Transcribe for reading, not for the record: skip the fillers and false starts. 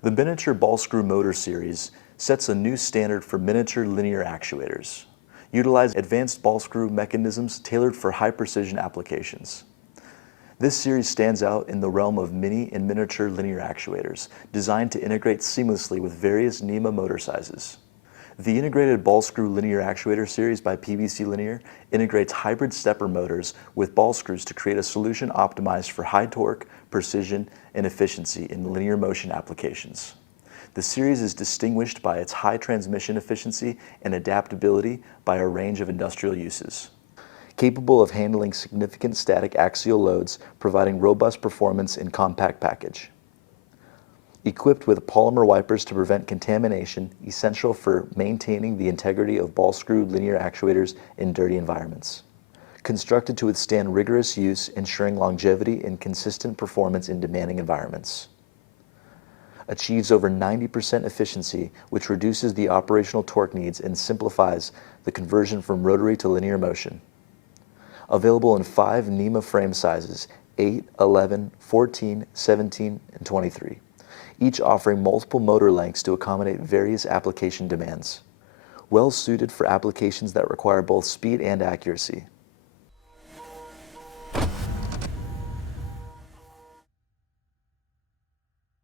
The miniature ball screw motor series sets a new standard for miniature linear actuators. Utilize advanced ball screw mechanisms tailored for high-precision applications. This series stands out in the realm of mini and miniature linear actuators, designed to integrate seamlessly with various NEMA motor sizes. The integrated ball screw linear actuator series by PBC Linear integrates hybrid stepper motors with ball screws to create a solution optimized for high torque, precision, and efficiency in linear motion applications. The series is distinguished by its high transmission efficiency and adaptability by a range of industrial uses. Capable of handling significant static axial loads, providing robust performance in compact package. Equipped with polymer wipers to prevent contamination, essential for maintaining the integrity of ball screw linear actuators in dirty environments. Constructed to withstand rigorous use, ensuring longevity and consistent performance in demanding environments. Achieves over 90% efficiency, which reduces the operational torque needs and simplifies the conversion from rotary to linear motion. Available in 5 NEMA frame sizes, 8, 11, 14, 17, and 23. Each offering multiple motor lengths to accommodate various application demands. Well suited for applications that require both speed and accuracy.